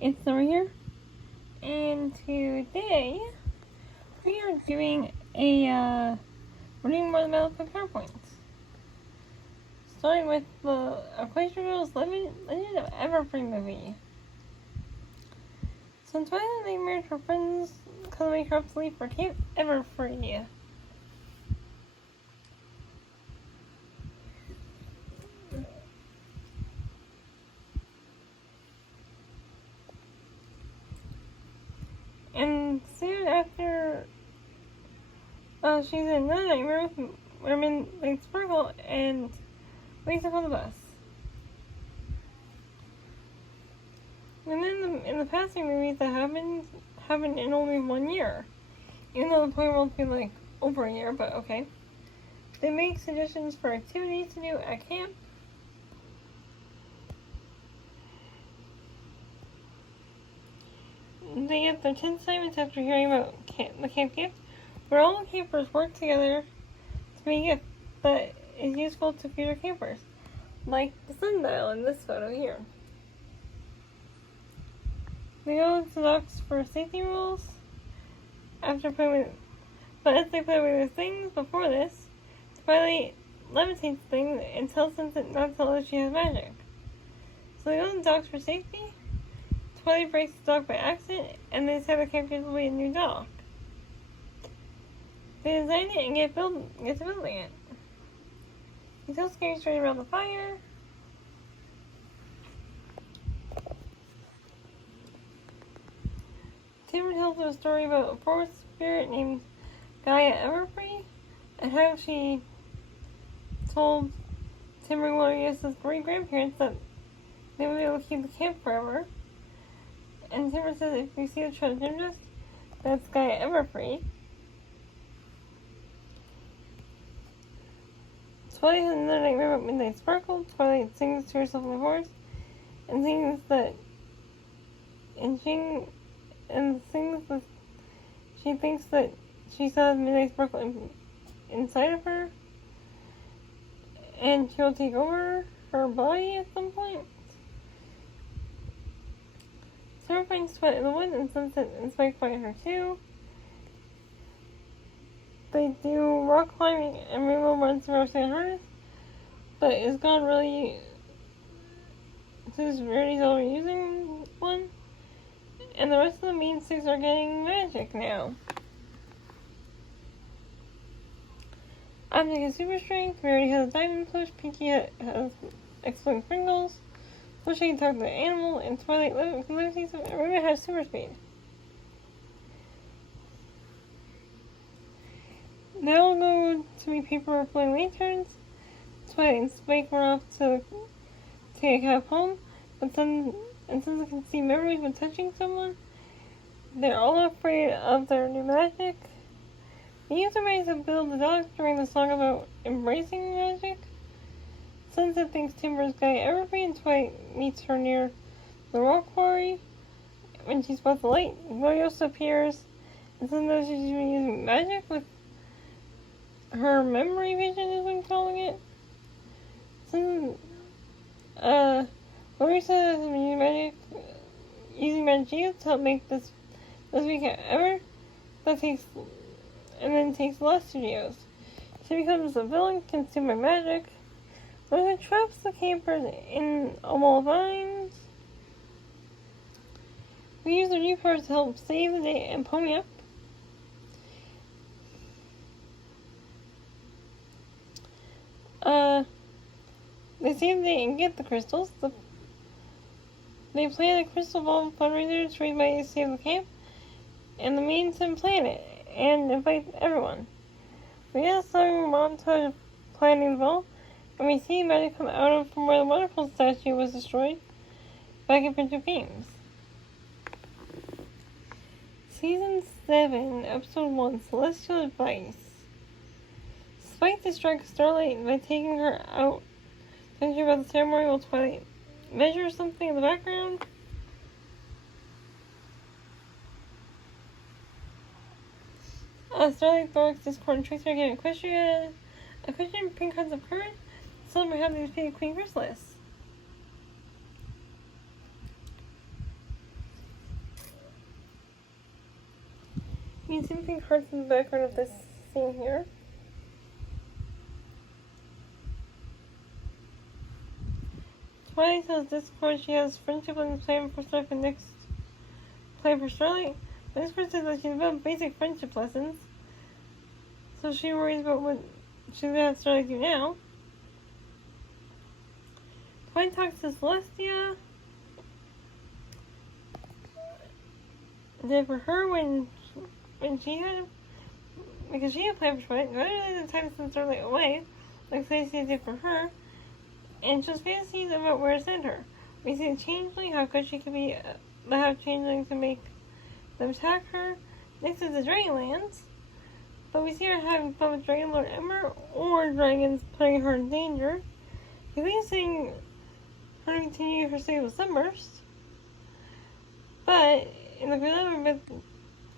It's over here, and today we are doing reading more than PowerPoints. Starting with the Equestria's Legend of Everfree movie. So in Twilight Nightmares, her friends come make her up to leave for Camp Everfree. And soon after, she's in another nightmare with Merman named Sparkle and wakes up on the bus. And then in the passing movies that happened in only 1 year. Even though the point will be like over a year, but okay. They make suggestions for activities to do at camp. They get their 10 assignments after hearing about the camp gift, where all the campers work together to make a gift that is useful to future campers, like the sundial in this photo here. They go to the docks for safety rules but as they play with their things before this, Twilight levitates things and tells them not to tell her she has magic. So they go to the docks for safety. Twilight breaks the dock by accident, and they decide the camp gives away a new dock. They design it and get to building it. He tells Scary Story around the fire. Timber tells her a story about a forest spirit named Gaia Everfree, and how she told Timber Glorious's great-grandparents that they would be able to keep the camp forever. And Timber says if you see the treasure chest, that's Gaia Everfree. Twilight has another nightmare about Midnight Sparkle. Twilight sings to herself in the forest, and sings that she thinks that she saw Midnight Sparkle inside of her, and she will take over her body at some point. Summer finds Twilight in the woods, and Sunset and Spike find her too. They do rock climbing, and Rainbow runs through Roxanne harness, but is gone really since Rarity's already using one. And the rest of the main six are getting magic now. Object has super strength, Rarity has a diamond push, Pinky has exploding Pringles, Push can talk to the animal, and Twilight levitates, and Rainbow has super speed. Now we'll go to meet people with flying lanterns. Twilight and Spike were off to take a cab home, but since they can see memories when touching someone, they're all afraid of their new magic. They use their magic to build the dogs during the song about embracing magic. Sunset thinks Timber's Gaia Everfree, and Twilight meets her near the rock quarry. When she spots the light, Gloriosa appears, and Sunset she's been using magic with her memory vision, is what I'm calling it. Gloriosa has been using magic to help make this weekend ever. Takes Lost Studios. She becomes a villain consumed by magic. Gloriosa traps the campers in a wall of vines. We use their new powers to help save the day and pony up. They save the day and get the crystals. They plan a crystal ball fundraiser to raise money to save the camp and the main Sim planet and invite everyone. We get a song montage of planning the ball, and we see magic come out from where the wonderful statue was destroyed back in Prince of Games. Season 7, Episode 1, Celestial Advice. Spike distracts Starlight by taking her out to hear about the ceremony while Twilight measures something in the background. Starlight, Thorax, Discord, and Tracer get Equestria. Equestrian pink cards of current. Celebrate having defeated Queen Chrysalis. You see the cards in the background of this scene here. Twilight tells Discord she has friendship lessons planned for Starlight for next play for Starlight. But Discord says that she's about basic friendship lessons. So she worries about what she's gonna have Starlight do now. Twilight talks to Celestia. Then for her when she had, because she had planned for Twilight, rather than the time since Starlight away, like Celestia did for her, and she has fantasies about where to send her. We see the changeling, how good she could be, but how changeling to make them attack her. Next is the Dragonlands, but we see her having fun with Dragon Lord Ember, or dragons putting her in danger. He's saying her to continue her stay with Sunburst, but in the Green myth,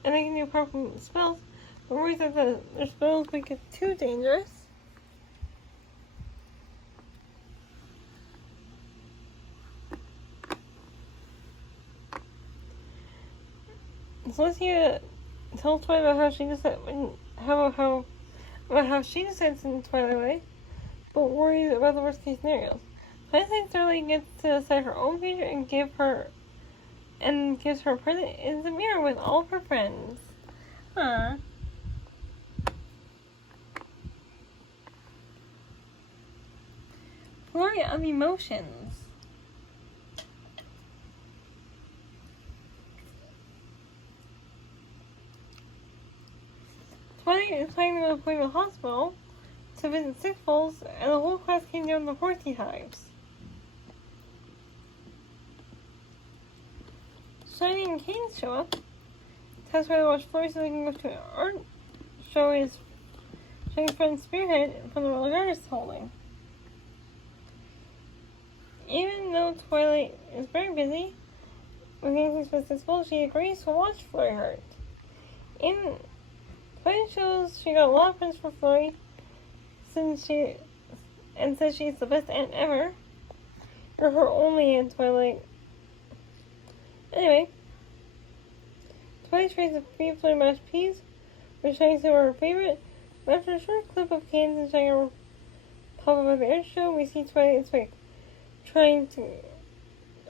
and they can do powerful spells, but worries that their spells would get too dangerous. Celestia tells Twilight about how she decided about how she decides in Twilight Way, but worries about the worst case scenarios. Twilight thinks Starlight gets to decide her own future and gives her a present in the mirror with all of her friends. Aww. Flurry of emotions. Twilight is planning to go to the hospital to visit Sick Falls, and the whole class came down to Horsey Hives. Shiny and Kane show up. Tells her to watch Flurry so they can go to an art show his Shiny's friend Spearhead from the Royal Guard is holding. Even though Twilight is very busy with anything successful, she agrees to watch Flurry hurt. Twilight shows she got a lot of friends for Flurry says she's the best aunt ever. Or her only aunt, Twilight. Anyway, Twilight tries to feed Flurry mashed peas, which Shiny said were her favorite. But after a short clip of Cans and Shiny pop up at the air show, we see Twilight and Spike trying to,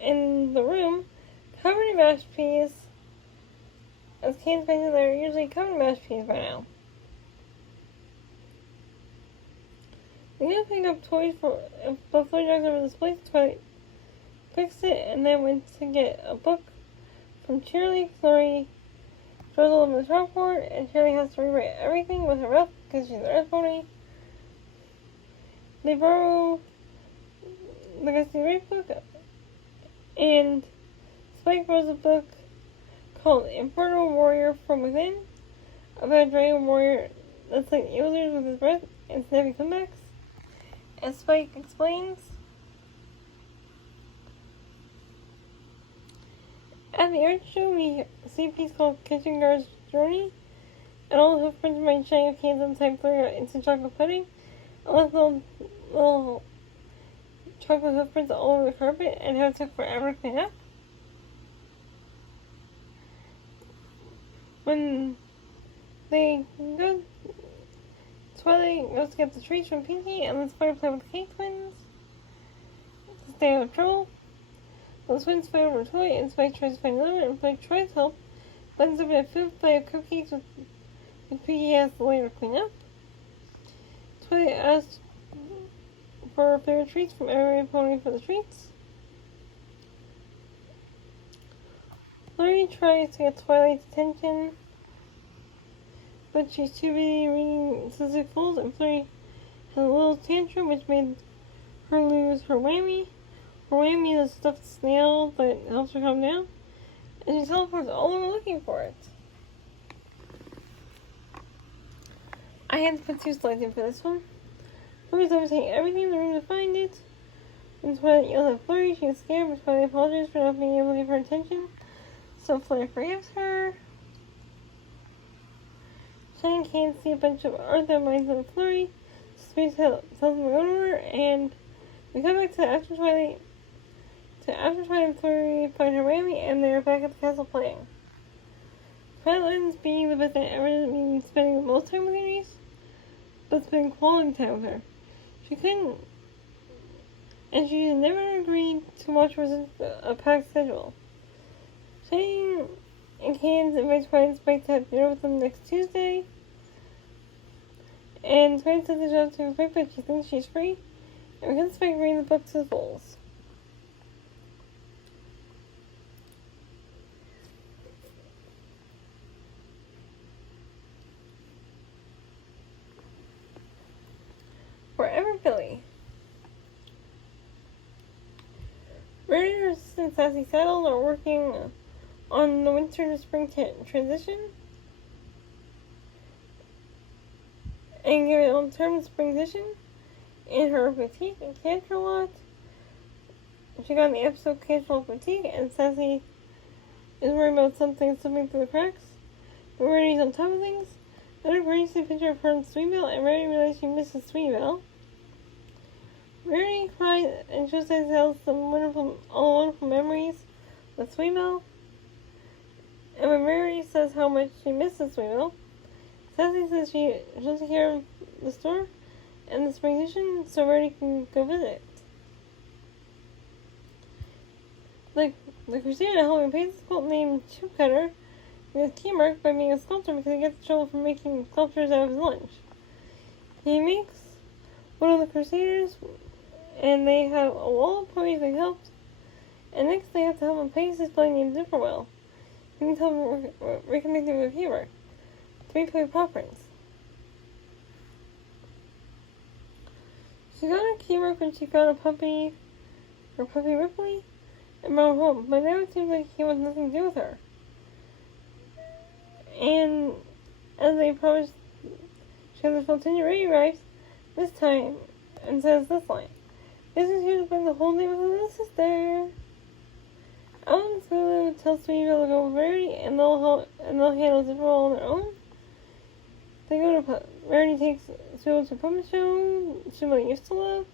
in the room, covered in mashed peas, as Cans mentioned they're usually covered in mashed peas by now. They go pick up toys but Flurry drags over this place. Twilight fixed it and then went to get a book from Cheerly. Flurry throws all over the chalkboard, and Cheerly has to rewrite everything with her ref because she's an earth pony. They borrow the Gusty Rape book, and Spike borrows a book called Infernal Warrior from Within, about a dragon warrior that's like elders with his breath and snappy comebacks. As Spike explains, at the art show, we see a piece called Kitchen Guard's Journey, and all the hoofprints might shine of cans inside Flurry got instant chocolate pudding. Unless little chocolate hoofprints all over the carpet, and how it took forever to clean up. When they go, Twilight goes to get the treats from Pinky, and lets Flurry play with the Cake Twins to stay out of trouble. The twins fight over a toy, and Spike tries to find another one, and Spike tries to help, but ends up in a food fight of cupcakes with Pinky has to later clean up. Twilight asks for her favorite treats from every pony for the treats. Flurry tries to get Twilight's attention, but she's too busy reading Sizzling Fools, and Flurry has a little tantrum which made her lose her whammy. Her whammy is a stuffed snail that helps her calm down, and she teleports all over looking for it. I had to put 2 slides in for this one. Flurry's overtaking everything in the room to find it. When Twilight yells at Flurry, she was scared, but Twilight apologizes for not being able to give her attention. So Flurry forgives her. Shiny can't see a bunch of art that reminds them of Flurry. Space tells them to go to her, and we come back to after Twilight and Flurry find her whammy, and they're back at the castle playing. Friends being the best thing ever doesn't mean spending the most time with your niece, but spending quality time with her. She couldn't, and she never agreed to much resist a packed schedule. Shane and Candace invites Spike and Spike to have dinner with them next Tuesday. And Spike says the job to Spike, but she thinks she's free. And because Spike reading the book to the bulls. Forever Billy. Rare and Sassy Saddle are working on the winter to spring transition. And give it long-term spring edition in her boutique and Cantor lot. She got in the episode Cantor Boutique, and Sassy is worried about something slipping through the cracks. But Rarity's on top of things. Then Rarity sees a picture of her and Sweetville, and Rarity realizes she misses Sweetville. Rarity cries and shows Sassy some wonderful memories with Sweetville. And when Rarity says how much she misses Sweetville, Sassy says she'll take care of the store and the spring edition so Rarity can go visit. The Crusader Halloween paints a sculptor named Chip Cutter with a key mark by being a sculptor because he gets in trouble for making sculptures out of his lunch. He makes one of the Crusaders, and they have a wall of toys they helped, and next they have to help him paint his play named Zipperwell. He needs help reconnecting with Hubert. 3 toy paw prints. She got a key mark when she found her puppy Ripley, and brought her home, but now it seems like he wants nothing to do with her. And as they promised, she has a Fulton Ray arrives this time and says this line: "This is here to spend the whole day with her little sister." Alan Sulu tells Sweetville to go with Rarity, and they'll handle Zipperwell on their own. They go to Rarity takes Sweetville to a puppet show Sweetville used to love.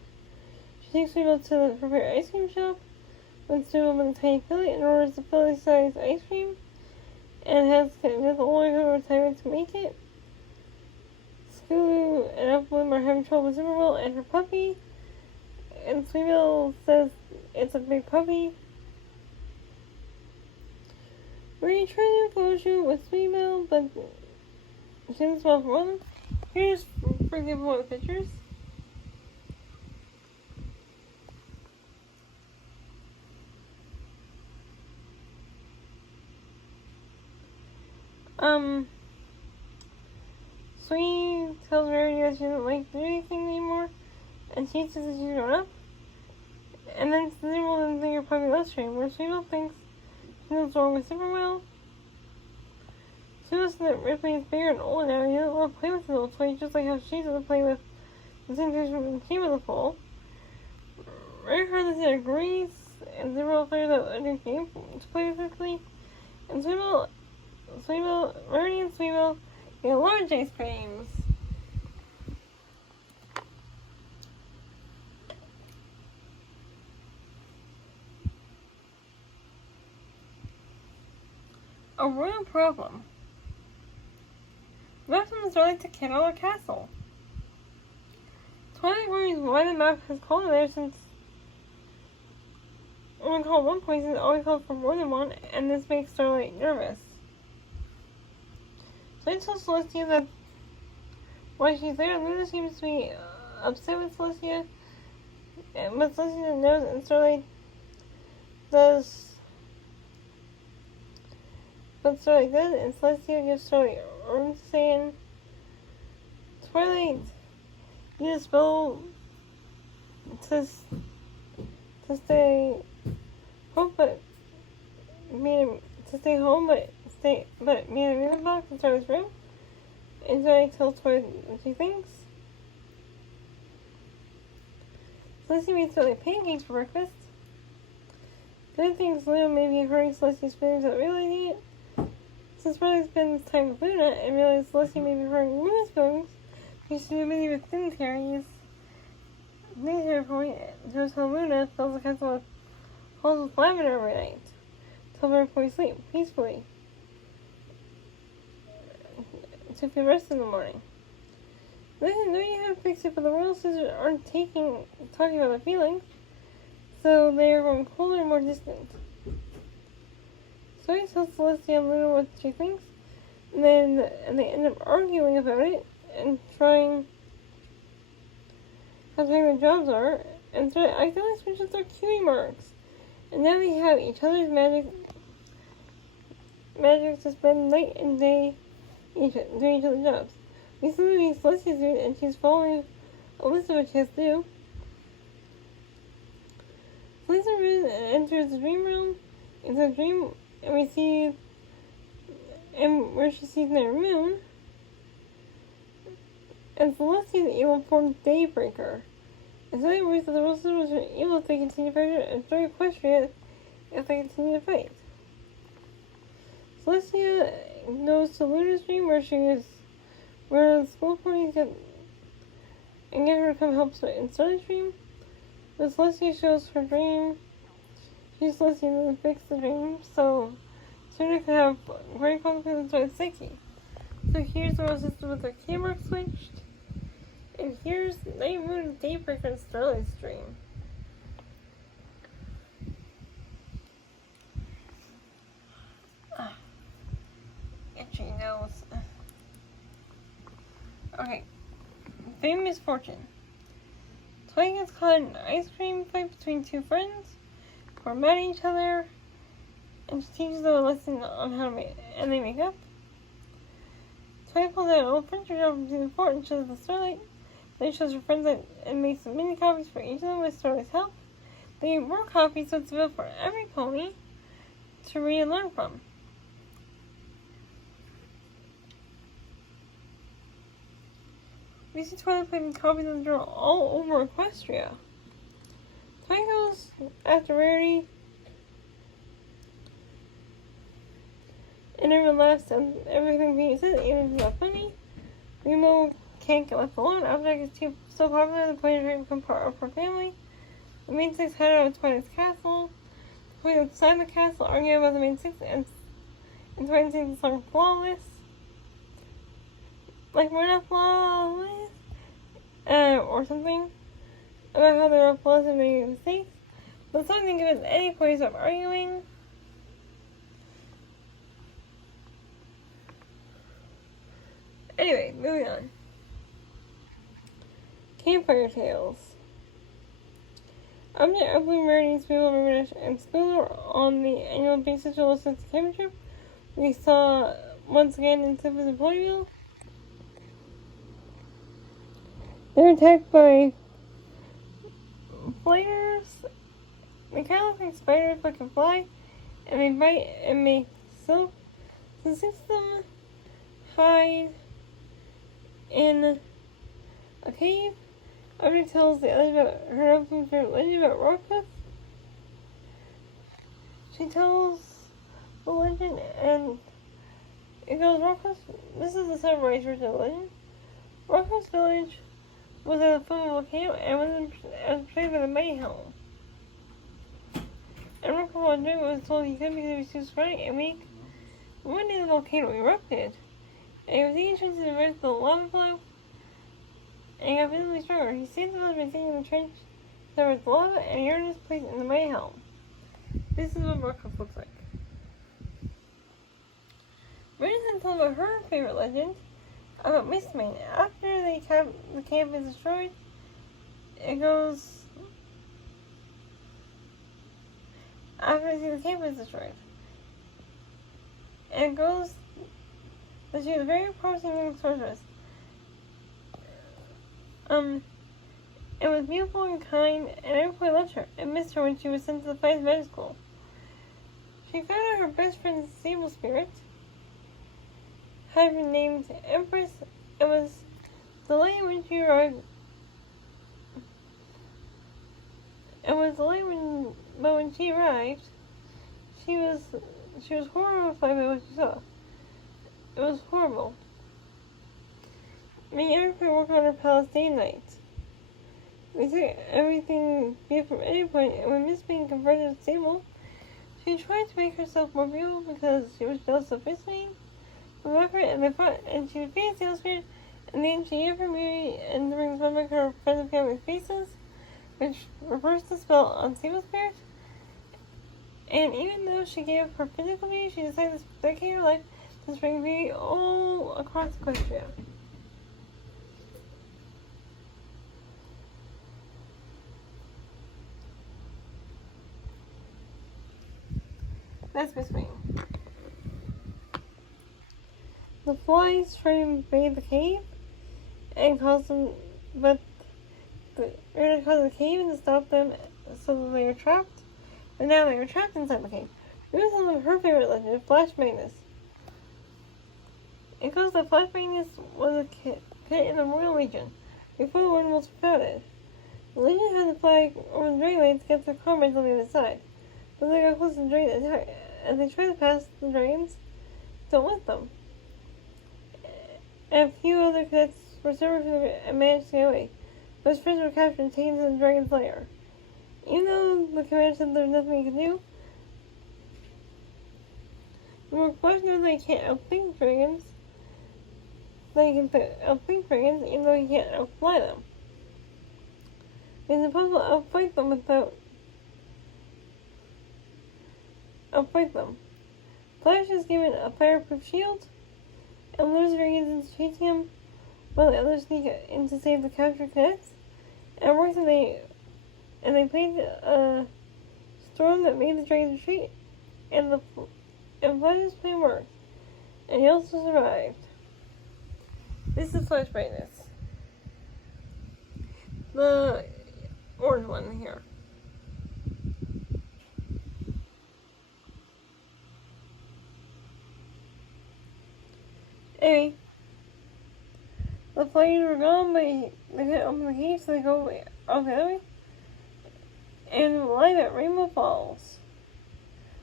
She takes Sweetville to the prepared ice cream shop when Sweetville with a tiny filly and orders the filly-sized ice cream, and has to convince the older her retirement to make it. Scooby and Appleblossom are having trouble with Zipperwell and her puppy, and Sweetville says it's a big puppy. Rarity tries to negotiate with Sweetville, but she doesn't smell for one. Here's, for example, one of the pictures. Sweet tells Rarity that she doesn't like to do anything anymore, and she says that she's grown up. And then Zipperwell doesn't think her puppy loves her, where Sweetville thinks she knows what's wrong with Zipperwell. She knows that Ripley is bigger and older now, and he doesn't want to play with his little toy, just like how she doesn't play with the same toys when she was a foal. Rarity hardly agrees, and Zipperwell figures out a new game to play with Ripley. And Rarity and Sweetville get large ice creams. A royal problem. Maxim is related to Canada Castle. Twilight worries why the map has called there since when called one place it's always called for more than one, and this makes Starlight nervous. So I tells Celestia that why she's there, and Luna seems to be upset with Celestia, but Celestia knows, and Starlight does. But Starlight does, and Celestia gives Starlight room to say in. Twilight used a spell to stay home, but made a music box in Starlight's room. And Starlight tells Twilight what she thinks. Celestia made Starlight pancakes for breakfast. Good things Luna may be hurting Celestia's feelings without realizing it. Since Twilight spends time with Luna and realizes Celestia may be hurting Luna's feelings, she's too busy with thin theories. This here point shows how Luna fills the castle with holes with lavender every night to help everybody sleep peacefully. Luna tells Twilight that Luna is to the rest of the morning. They know you have to fix it, but the royal sisters aren't talking about their feelings, so they are growing colder and more distant. So he tells Celestia and Luna what she thinks, and they end up arguing about it and trying how their jobs are, and so I accidentally switched up their cutie marks, and now they have each other's magic to spend night and day doing each other's jobs. We slowly meet Celestia's route, and she's following a list of what she has to do. Celestia enters the dream realm. It's a dream, and we see, and where she sees their moon, and Celestia's evil form Daybreaker. And so it works that the royal sisters are evil if they continue to fight, and destroy Equestria if they continue to fight. Celestia goes to Luna's dream where the school ponies get her to come help in Star's dream. But Celestia shows her dream. She's Celestia to fix the dream, so Luna can have great confidence with Psyche. So here's the royal sisters with their camera switched. And here's Night Moon, Daybreaker, and Starlight's dream. Itchy nose. Okay. Fame Misfortune. Twilight gets caught in an ice cream fight between two friends who are mad at each other, and she teaches them a lesson on how to they make up. Twilight pulls out an old printer job from the fort and shows the Starlight. Then shows her friends and makes some mini copies for each of them with Starlight's help. They make more copies, so it's available for every pony to read and learn from. We see Twilight putting copies of the journal all over Equestria. Twilight goes after Rarity, and everyone laughs at everything being said, even if it's not funny. Remo can't get left alone. After gets so popular, the ponies are become part of her family. The main six head out of Twilight's castle. The ponies outside the castle argue about the main six, and Twilight sings the song Flawless. Like we're not flawless, or something, about how they're all flawless and making mistakes. But the song didn't give us any points of arguing. Anyway, moving on. Campfire Tales. Update Open Rarity's people Riverdale and Schooler on the annual Big Sister Little Sister camping trip. We saw once again in Clifford's Employee. They're attacked by flyers. They kind of look like spiders but can fly, and they bite and make silk. So six of them hide in a cave. Audrey tells the others about her husband's favorite legend about Rockcliffe. She tells the legend, and it goes, Rockcliffe, this is the summarized version of the legend. Rockcliffe's village was at the foot of a volcano and was betrayed by the mighty helm. And Rockcliffe, while doing what was told he couldn't because he was too scrawny and weak, one day the volcano erupted, and he was taking chances to rise the lava flow, and he got visibly stronger. He saved the village by staying in the trench that was lava, and he earned his place in the mighty helm. This is what Rockcliffe looks like. Brittany told about her favorite legend about Mistmane. After the camp is destroyed, it goes. After the camp is destroyed, and it goes that she was a very promising young sorceress. It was beautiful and kind, and everyone loved her and missed her when she was sent to the Finest Magic School. She found out her best friend's sable spirit had been named Empress, and was delighted when she arrived. But when she arrived, she was horrified by what she saw. It was horrible. Making everything work on her palace day and night. We took everything beautiful from any point, and when Miss Mane confronted the stable, she tried to make herself more beautiful because she was jealous of Miss Mane, and she defeats the evil spirit, and then she gave her beauty and brings one back her friends and family faces, which reversed the spell on the evil spirit. And even though she gave up her physical beauty, she decided to dedicate her life to spreading beauty all across equestria. That's Miss Wing. The flies try to invade the cave and cause them, but they're cause the cave and to stop them so that they are trapped. But now they are trapped inside the cave. Here's some of her favorite legend, Flash Magnus. It goes that Flash Magnus was a kid in the Royal Legion before the Warden was founded. The Legion had to fly over the dragonlands to get their comrades on the other side, but they got close to the dragon as they tried to pass the dragons. Don't let them. And a few other cadets were severed and managed to get away, but his friends were captured and taken to the dragon's lair. Even though the commander said there was nothing he could do, the Flash knows that he can't outthink dragons. That he can outthink dragons, even though he can't outfly them. It's impossible to outfight them without outfight them. Flash is given a fireproof shield, and lures dragons into chasing him, while the others sneak in to save the captured cadets. And it works, and they played a storm that made the dragons retreat, and Flash's plan worked, and he also survived. This is Flash Brightness. The orange one here. Anyway, the flames were gone, but they couldn't open the gate, so they go off the other way and live at Rainbow Falls,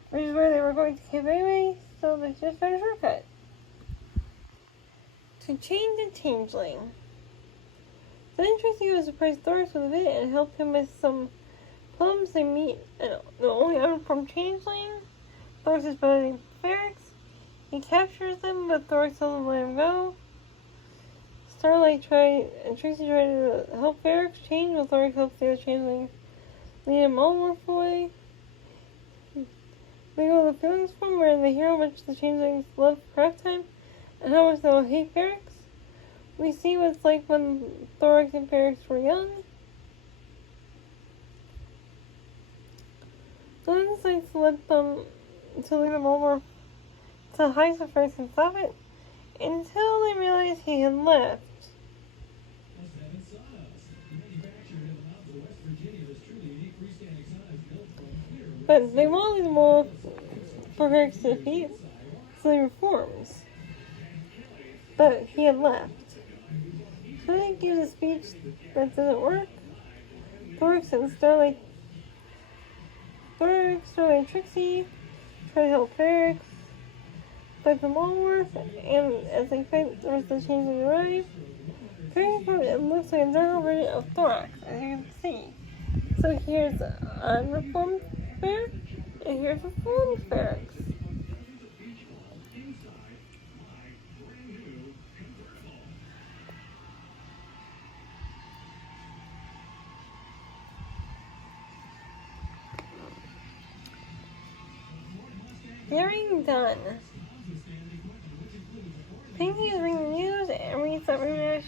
which is where they were going to camp anyway, so they just found a shortcut. To change a changeling. Then Tracy was surprised Thoris with it and helped him with some problems. They meet the only unformed changeling, Thoris' brother named Ferrex. He captures them, but Thoris tells him to let him go. Starlight and Tracy try to help Ferrex change, while Thoris helps the other changeling lead him all away. They go to the Feelings Farm, where they hear how much the changelings love craft time and how much they will hate Ferrex. We see what it's like when Thorax and Ferrex were young. Glenn decides to lead them over to hide so Ferrex can stop it, until they realize he had left. But they won't leave them all for Ferrex to defeat, so he reforms. But he had left. So he gives a speech that doesn't work. Thorax and Starlight and Trixie try to help Ferrex fight the Walworth, and as they fight, the rest of the changelings arrive. Ferrex looks like a darker version of Thorax, as you can see. So here's unreformed Ferrex, and here's reformed Ferrex. Hearing done. Pinky is reading the news and reads that rematch.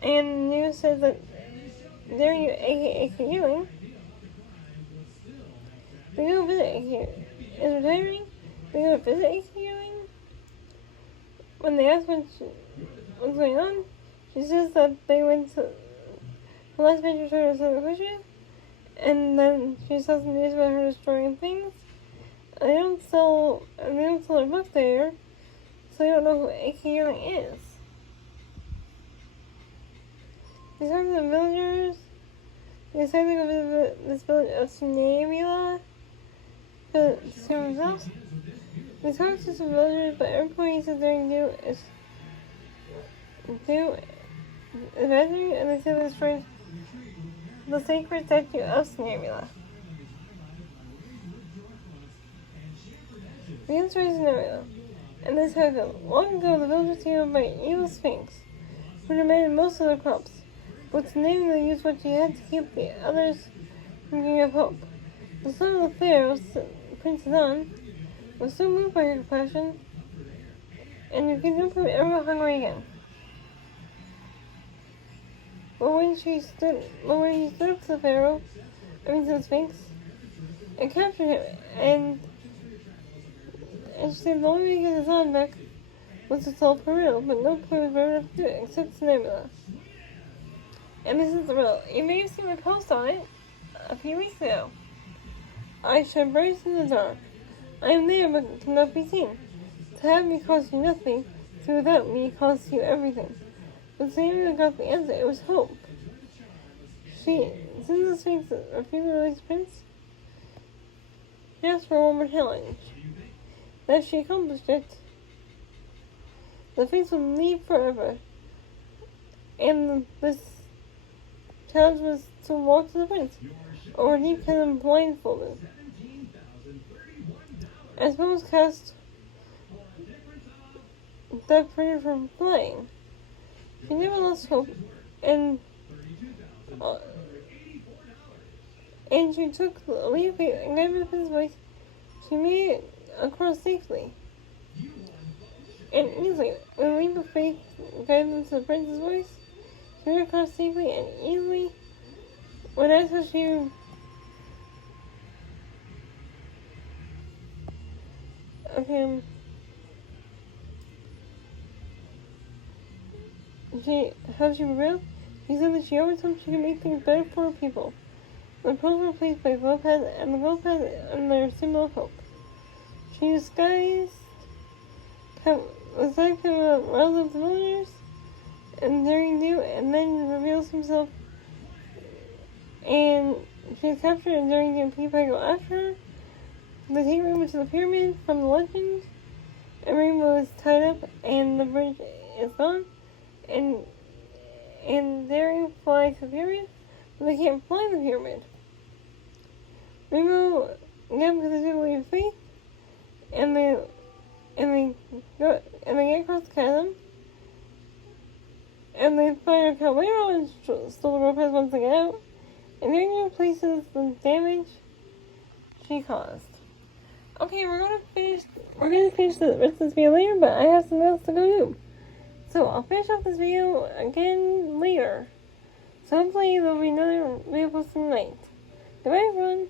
And the news says that Daring, aka Ewing, they go visit is retiring. They go visit A.K. Ewing. When they ask what's going on, she says that they went to the last major tour of Southern Ocean. And then she says some news about her destroying things. They don't sell her book there, so they don't know who A.K. Ewing is. They talk to the villagers. They decide to go visit this village of Snavila to see themselves. They talk to some villagers, but everybody says they're going to do adventuring, and they say they destroyed the sacred statue of Snavila. The answer is Nebula. And this happened. Long ago, the village was taken by an evil sphinx, who demanded most of the crops. But to name they used what she had to keep the others from giving up hope. The son of the pharaoh, Prince Adon, was so moved by her compassion, and he could not ever go hungry again. But when he stood up to the pharaoh, to the sphinx, and captured him, and she said the only way to get his arm back was to solve her riddle, but no clue was brave enough to do it, except Nebula. And this is the riddle. You may have seen my post on it a few weeks ago. I shine bright in the dark. I am there, but cannot be seen. To have me costs you nothing, to without me costs you everything. But Samuel got the answer. It was hope. Since the Sphinx refused to release Prince, she asked for one more challenge. That she accomplished it, the Sphinx would leave forever. And this challenge was to walk to the Prince, or leave him blindfolded. As spell was cast that prevented her from flying, she never lost hope, and she took the leap of faith and guided his voice. She made it across safely and easily. With a leap of faith guided to the prince's voice, she made it across safely and easily. When I saw she how she prevailed? She said that she always hoped she could make things better for her people. The pearls were replaced by glow pads, and the glow pads and their symbol of hope. She disguised roused up the villagers, and there he knew, and then reveals himself, and she is captured, and during the people go after her. They take Rainbow to the pyramid from the legend, and Rainbow is tied up, and the bridge is gone, and Daring flies to the pyramid, but they can't fly the pyramid. Rainbow, again, because they believe in faith, and they get across the chasm, and they find a Caballero and stole the rope has once they get out, and Daring replaces the damage she caused. Okay, we're gonna finish the rest of this video later, but I have something else to go do. So I'll finish off this video again later. So hopefully there'll be another video posted tonight. Goodbye everyone!